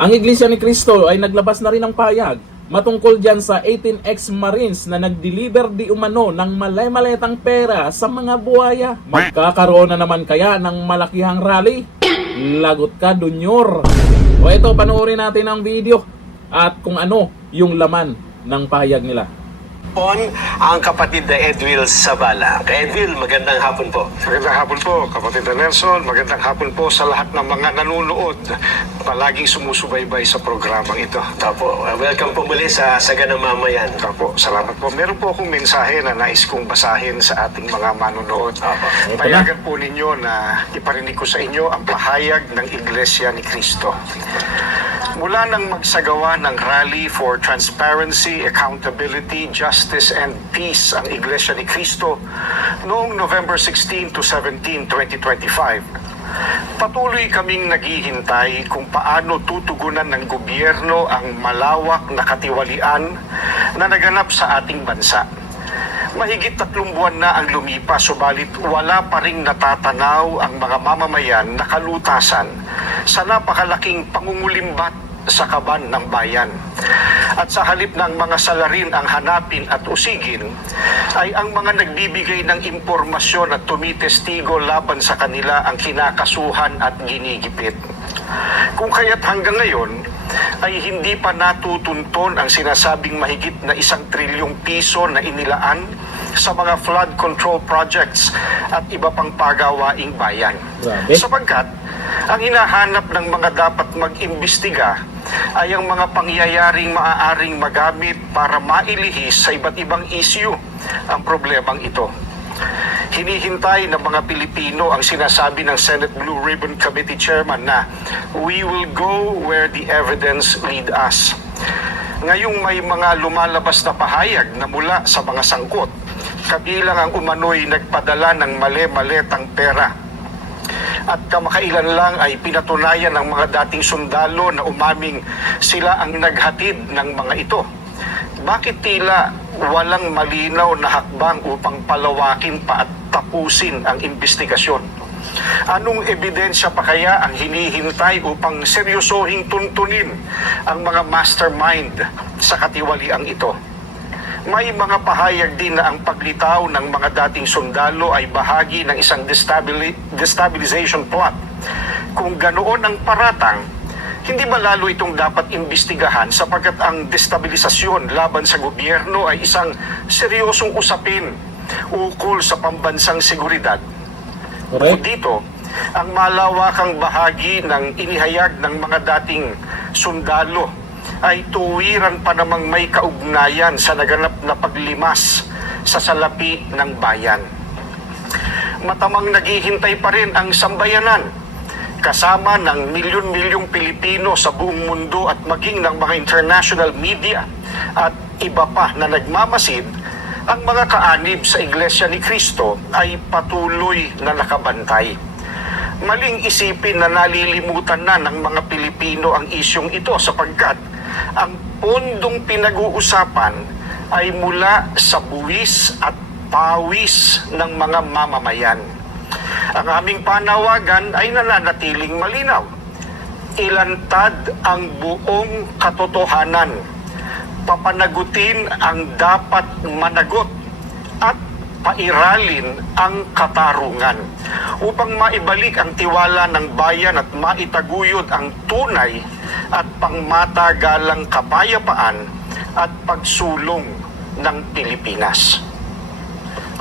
Ang Iglesia ni Cristo ay naglabas na rin ng pahayag matungkol dyan sa 18 ex-marines na nag-deliver di umano ng malay-maletang pera sa mga buhaya. Magkakaroon na naman kaya ng malakihang rally? Lagot ka, Dunyor. O ito, panoorin natin ang video at kung ano yung laman ng pahayag nila. Ang kapatid na Edwil Sabala. Edwil, magandang hapon po. Magandang hapon po, kapatid na Nelson. Magandang hapon po sa lahat ng mga nanonood. Palaging sumusubaybay sa programang ito. Opo, welcome po muli sa Saganang Mamayan. Opo, salamat po. Meron po akong mensahe na nais kong basahin sa ating mga manonood. Opo. Payagan po ninyo na iparinig ko sa inyo ang pahayag ng Iglesia ni Cristo. Mula nang magsagawa ng Rally for Transparency, Accountability, Justice and Peace ang Iglesia ni Cristo noong November 16 to 17, 2025, patuloy kaming naghihintay kung paano tutugunan ng gobyerno ang malawak na katiwalian na naganap sa ating bansa. Mahigit 3 buwan na ang lumipas, subalit wala pa ring natatanaw ang mga mamamayan na kalutasan sa napakalaking pangungulimbat sa kaban ng bayan. At sa halip ng mga salarin ang hanapin at usigin, ay ang mga nagbibigay ng impormasyon at tumitestigo laban sa kanila ang kinakasuhan at ginigipit. Kung kaya't hanggang ngayon, ay hindi pa natutunton ang sinasabing mahigit na 1 trilyong piso na inilaan sa mga flood control projects at iba pang pagawaing bayan. Grabe. Sapagkat ang hinahanap ng mga dapat mag-imbestiga ay ang mga pangyayaring maaaring magamit para mailihis sa iba't ibang issue ang problemang ito. Hinihintay ng mga Pilipino ang sinasabi ng Senate Blue Ribbon Committee Chairman na we will go where the evidence lead us. Ngayong may mga lumalabas na pahayag na mula sa mga sangkot, kabilang ang umano'y nagpadala ng mali-maletang pera. At kamakailan lang ay pinatunayan ng mga dating sundalo na umaming sila ang naghatid ng mga ito. Bakit tila walang malinaw na hakbang upang palawakin pa at tapusin ang investigasyon? Anong ebidensya pa kaya ang hinihintay upang seryosohing tuntunin ang mga mastermind sa katiwaliang ito? May mga pahayag din na ang paglitaw ng mga dating sundalo ay bahagi ng isang destabilization plot. Kung ganoon ang paratang, hindi ba lalo itong dapat imbestigahan sapagkat ang destabilisasyon laban sa gobyerno ay isang seryosong usapin ukol sa pambansang seguridad? Correct. Dito, ang malawakang bahagi ng inihayag ng mga dating sundalo ay tuwiran pa namang may kaugnayan sa naganap na paglimas sa salapi ng bayan. Matamang naghihintay pa rin ang sambayanan, kasama ng milyon-milyong Pilipino sa buong mundo at maging ng mga international media at iba pa na nagmamasid, ang mga kaanib sa Iglesia ni Cristo ay patuloy na nakabantay. Maling isipin na nalilimutan na ng mga Pilipino ang isyong ito sapagkat ang pondong pinag-uusapan ay mula sa buwis at pawis ng mga mamamayan. Ang aming panawagan ay nananatiling malinaw. Ilantad ang buong katotohanan. Papanagutin ang dapat managot at pairalin ang katarungan upang maibalik ang tiwala ng bayan at maitaguyod ang tunay at pangmatagalang kapayapaan at pagsulong ng Pilipinas.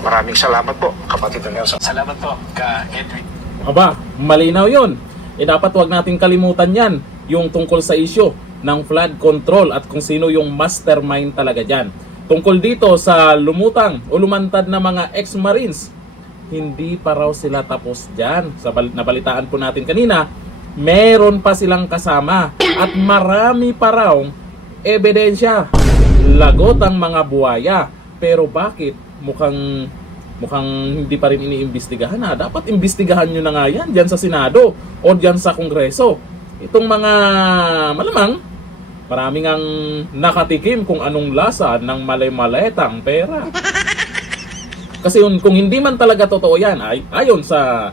Maraming salamat po, kapatid na Nelson. Salamat po, ka Edwin. Aba, malinaw yun. Dapat wag nating kalimutan yan, yung tungkol sa issue ng flood control at kung sino yung mastermind talaga dyan. Tungkol dito sa lumutang o lumantad na mga ex-marines, hindi pa raw sila tapos dyan. Sa nabalitaan po natin kanina, meron pa silang kasama at marami pa raw ebidensya. Lagot ang mga buhaya. Pero bakit mukhang hindi pa rin iniimbestigahan na? Dapat imbestigahan nyo na nga yan dyan sa Senado o dyan sa Kongreso. Itong mga malamang maraming ang nakatikim kung anong lasa ng malay-maletang pera. Kasi kung hindi man talaga totoo yan, ay ayon sa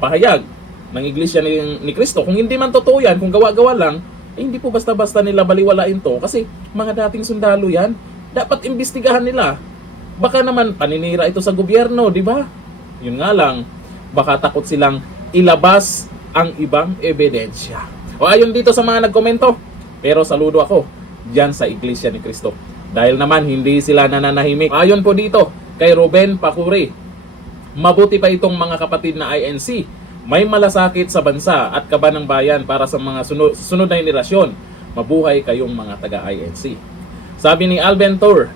pahayag ng Iglesia ni Cristo, kung hindi man totoo yan, kung gawa-gawa lang, hindi po basta-basta nila baliwalain to kasi mga dating sundalo yan. Dapat imbestigahan nila. Baka naman paninira ito sa gobyerno, di ba? Yun nga lang, baka takot silang ilabas ang ibang ebidensya. O ayon dito sa mga nagkomento, pero saludo ako diyan sa Iglesia ni Cristo. Dahil naman hindi sila nananahimik. Ayon po dito kay Ruben Pacuri, mabuti pa itong mga kapatid na INC. May malasakit sa bansa at kaba ng bayan para sa mga sunod na henerasyon. Mabuhay kayong mga taga-INC. Sabi ni Alben Tour,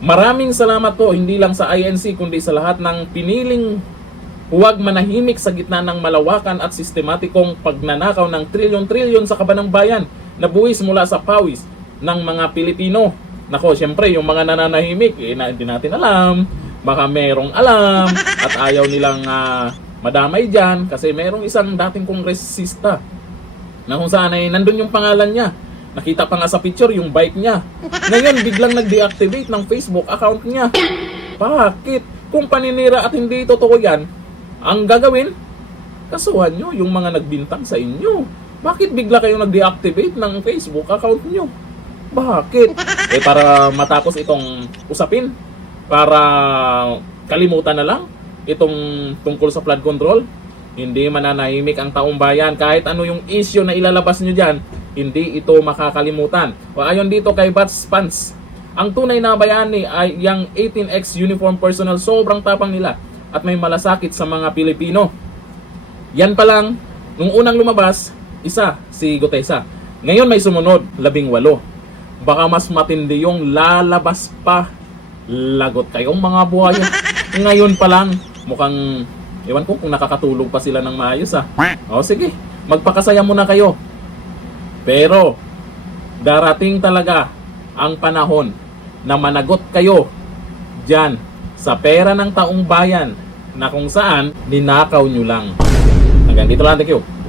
maraming salamat po hindi lang sa INC kundi sa lahat ng piniling huwag manahimik sa gitna ng malawakan at sistematikong pagnanakaw ng trilyon-trilyon sa kaba ng bayan na buwis mula sa pawis ng mga Pilipino. Nako, syempre yung mga nananahimik, hindi natin alam. Baka merong alam at ayaw nilang madamay dyan kasi merong isang dating kongresista na kung saan ay nandun yung pangalan niya. Nakita pa nga sa picture yung bike niya. Ngayon biglang nag-deactivate ng Facebook account niya. Bakit? Kung paninira at hindi totoo yan, ang gagawin, kasuhan nyo yung mga nagbintang sa inyo. Bakit bigla kayong nag-deactivate ng Facebook account nyo? Bakit? Para matapos itong usapin, para kalimutan na lang itong tungkol sa flood control, hindi mananahimik ang taong bayan. Kahit ano yung issue na ilalabas nyo dyan, hindi ito makakalimutan. O ayon dito kay Bats Pants, ang tunay na bayani ay yung 18X uniform personnel. Sobrang tapang nila at may malasakit sa mga Pilipino. Yan pa lang, nung unang lumabas, isa, si Gutesa. Ngayon may sumunod, 18. Baka mas matindi yung lalabas pa. Lagot kayong mga buhayo. Ngayon pa lang, mukhang, ewan ko kung nakakatulog pa sila ng maayos O sige, magpakasaya muna kayo. Pero, darating talaga ang panahon na managot kayo dyan sa pera ng taong bayan na kung saan ninakaw nyo lang. Hanggang dito lang, thank you.